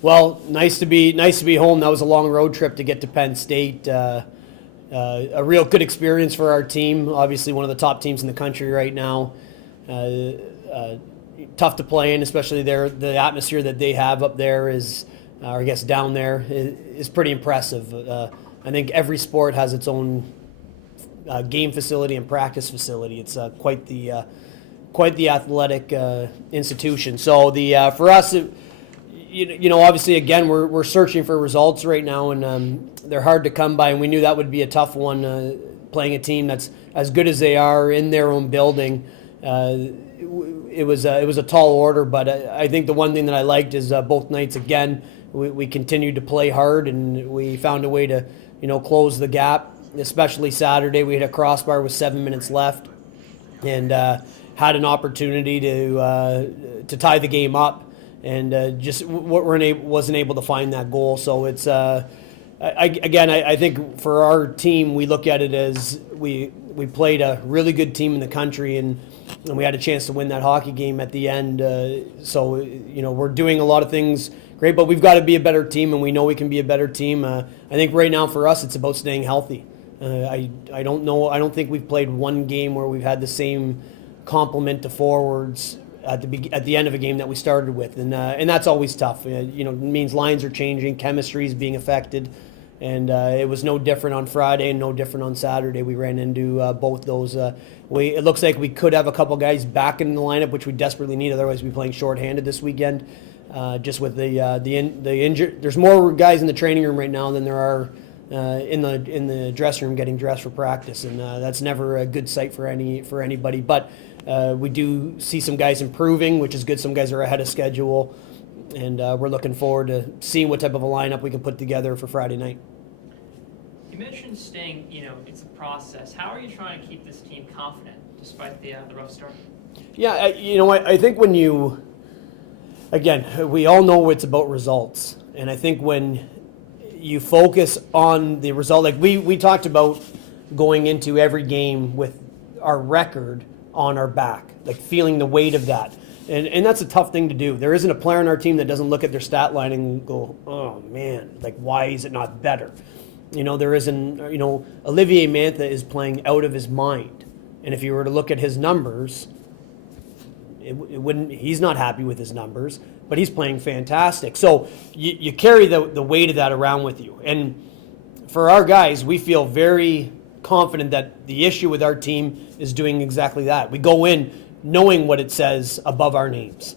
Well, nice to be home. That was a long road trip to get to Penn State. A real good experience for our team. Obviously, one of the top teams in the country right now. Tough to play in, especially the atmosphere that they have up there is, or I guess down there, is pretty impressive. I think every sport has its own game facility and practice facility. It's quite the athletic institution. So for us, obviously, again, we're searching for results right now, and they're hard to come by. And we knew that would be a tough one, playing a team that's as good as they are in their own building. It was a tall order, but I think the one thing that I liked is both nights again we continued to play hard, and we found a way to close the gap. Especially Saturday, we hit a crossbar with 7 minutes left, and had an opportunity to tie the game up. And just wasn't able to find that goal. So it's I think for our team, we look at it as we played a really good team in the country, and we had a chance to win that hockey game at the end. So we're doing a lot of things great, but we've got to be a better team, and we know we can be a better team. I think right now for us, it's about staying healthy. I don't know. I don't think we've played one game where we've had the same complement to forwards at the end of a game that we started with, and that's always tough. It means lines are changing, chemistry is being affected, and it was no different on Friday and no different on Saturday. We ran into both those. It looks like we could have a couple guys back in the lineup, which we desperately need. Otherwise, we'd be playing shorthanded this weekend. Just with the injury, there's more guys in the training room right now than there are in the dressing room getting dressed for practice, and that's never a good sight for anybody. But we do see some guys improving, which is good. Some guys are ahead of schedule, and we're looking forward to seeing what type of a lineup we can put together for Friday night. You mentioned staying, it's a process. How are you trying to keep this team confident despite the rough start? Yeah, I think when we all know it's about results, and I think when you focus on the result, like we talked about going into every game with our record on our back, like feeling the weight of that. And that's a tough thing to do. There isn't a player on our team that doesn't look at their stat line and go, oh man, like why is it not better? There isn't, Olivier Mantha is playing out of his mind. And if you were to look at his numbers, he's not happy with his numbers, but he's playing fantastic. So you carry the weight of that around with you. And for our guys, we feel very confident that the issue with our team is doing exactly that. We go in knowing what it says above our names,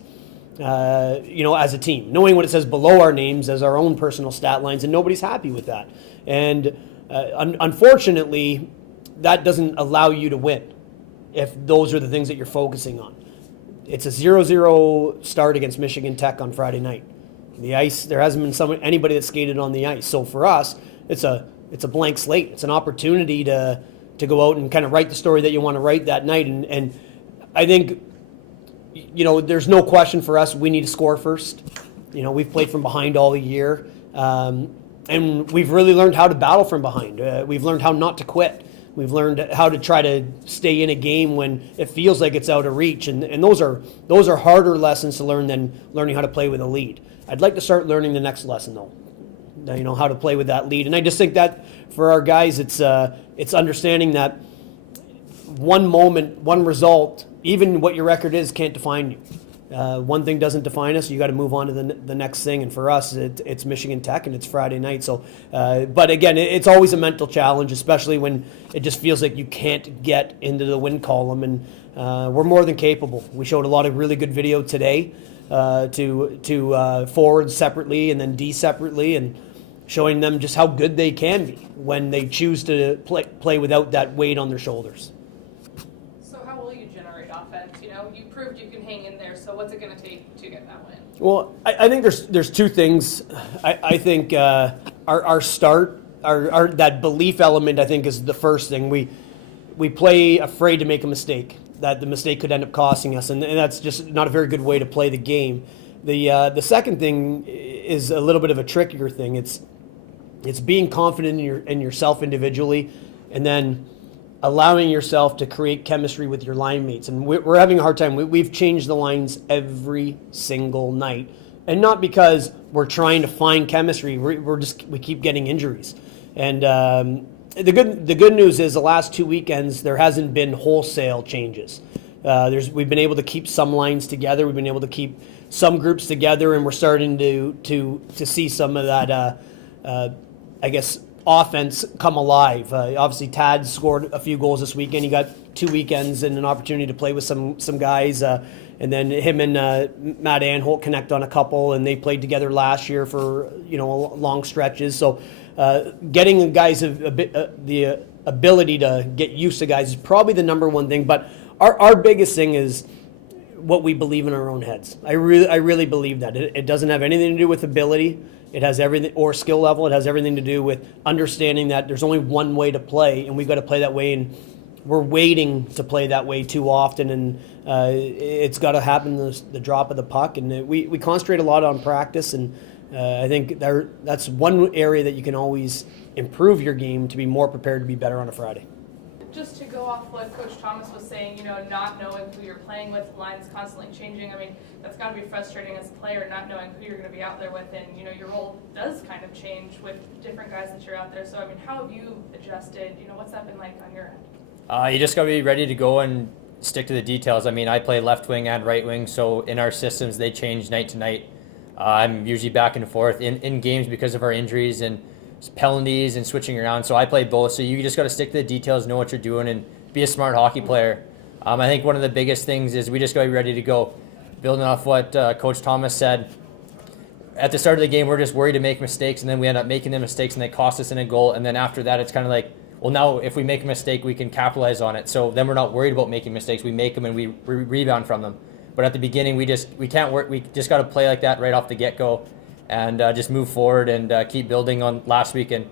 as a team, knowing what it says below our names as our own personal stat lines, and nobody's happy with that. And unfortunately, that doesn't allow you to win if those are the things that you're focusing on. It's a 0-0 start against Michigan Tech on Friday night. The ice, there hasn't been anybody that skated on the ice. So for us, it's a blank slate. It's an opportunity to go out and kind of write the story that you want to write that night. And I think, there's no question for us, we need to score first. We've played from behind all year. And we've really learned how to battle from behind. We've learned how not to quit. We've learned how to try to stay in a game when it feels like it's out of reach. And those are harder lessons to learn than learning how to play with a lead. I'd like to start learning the next lesson, though. How to play with that lead. And I just think that for our guys, it's understanding that one moment, one result, even what your record is, can't define you. One thing doesn't define us. You got to move on to the next thing. And for us, it's Michigan Tech, and it's Friday night. So, but again, it's always a mental challenge, especially when it just feels like you can't get into the win column. And we're more than capable. We showed a lot of really good video today to forwards separately and then D separately, and showing them just how good they can be when they choose to play without that weight on their shoulders. So how will you generate offense? You proved you can hang in there, so what's it going to take to get that win? Well, I think there's two things. I think our start, our that belief element, I think, is the first thing. We play afraid to make a mistake, that the mistake could end up costing us, and that's just not a very good way to play the game. The second thing is a little bit of a trickier thing. It's being confident in yourself individually, and then allowing yourself to create chemistry with your line mates. And we're having a hard time. We've changed the lines every single night and not because we're trying to find chemistry. We keep getting injuries, and the good news is the last 2 weekends there hasn't been wholesale changes. We've been able to keep some lines together. We've been able to keep some groups together, and we're starting to see some of that. I guess offense come alive. Obviously, Tad scored a few goals this weekend. He got 2 weekends and an opportunity to play with some guys. And then him and Matt Anholt connect on a couple, and they played together last year for long stretches. So getting guys the ability to get used to guys is probably the number one thing. But our biggest thing is what we believe in our own heads. I really believe that. It doesn't have anything to do with ability. It has everything, or skill level. It has everything to do with understanding that there's only one way to play, and we've got to play that way. And we're waiting to play that way too often, and it's got to happen the drop of the puck. And we concentrate a lot on practice, and I think that's one area that you can always improve your game to be more prepared to be better on a Friday. Just to go off what Coach Thomas was saying, not knowing who you're playing with, lines constantly changing. I mean, that's got to be frustrating as a player, not knowing who you're going to be out there with, and your role does kind of change with different guys that you're out there. So I mean, how have you adjusted? What's that been like on your end? You just got to be ready to go and stick to the details. I mean, I play left wing and right wing, so in our systems they change night to night. I'm usually back and forth in games because of our injuries and penalties and switching around. So I play both. So you just got to stick to the details, know what you're doing, and be a smart hockey player. I think one of the biggest things is we just got to be ready to go. Building off what Coach Thomas said, at the start of the game, we're just worried to make mistakes, and then we end up making the mistakes, and they cost us in a goal. And then after that, it's kind of like, well, now if we make a mistake, we can capitalize on it. So then we're not worried about making mistakes. We make them and we rebound from them. But at the beginning, we can't work. We just got to play like that right off the get-go, and just move forward and keep building on last week. And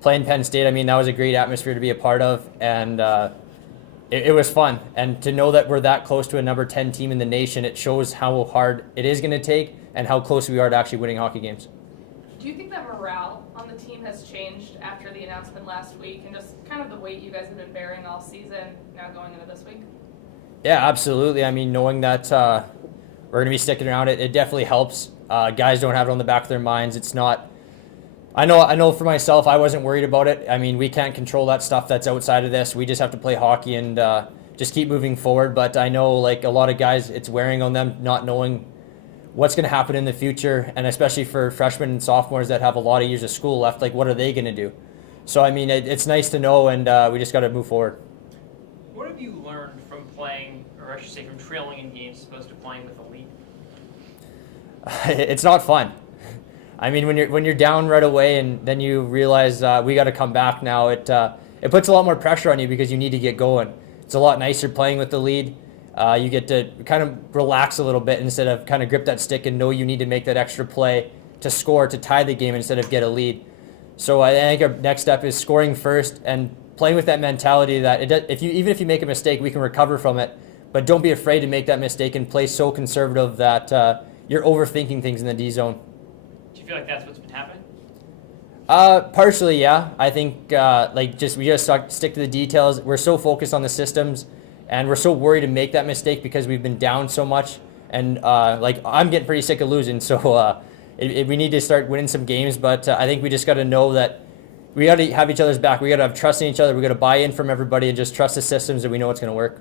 playing Penn State, I mean, that was a great atmosphere to be a part of, and it was fun. And to know that we're that close to a number 10 team in the nation, it shows how hard it is going to take and how close we are to actually winning hockey games. Do you think that morale on the team has changed after the announcement last week and just kind of the weight you guys have been bearing all season now going into this week? Yeah, absolutely. I mean, knowing that we're going to be sticking around, it definitely helps. Guys don't have it on the back of their minds. It's not. I know for myself, I wasn't worried about it. I mean, we can't control that stuff that's outside of this. We just have to play hockey and just keep moving forward. But I know, like a lot of guys, it's wearing on them not knowing what's going to happen in the future, and especially for freshmen and sophomores that have a lot of years of school left, like what are they going to do? So, I mean, it's nice to know, and we just got to move forward. What have you learned from playing, or I should say from trailing in games as opposed to playing with the lead? It's not fun. I mean, when you're down right away and then you realize we got to come back now, it puts a lot more pressure on you because you need to get going. It's a lot nicer playing with the lead. You get to kind of relax a little bit instead of kind of grip that stick and know you need to make that extra play to score, to tie the game instead of get a lead. So I think our next step is scoring first and playing with that mentality that even if you make a mistake, we can recover from it. But don't be afraid to make that mistake and play so conservative that you're overthinking things in the D zone. Do you feel like that's what's been happening? Partially, yeah. I think we just stick to the details. We're so focused on the systems, and we're so worried to make that mistake because we've been down so much. And I'm getting pretty sick of losing, so we need to start winning some games. But I think we just got to know that we got to have each other's back. We got to have trust in each other. We got to buy in from everybody and just trust the systems, and we know it's going to work.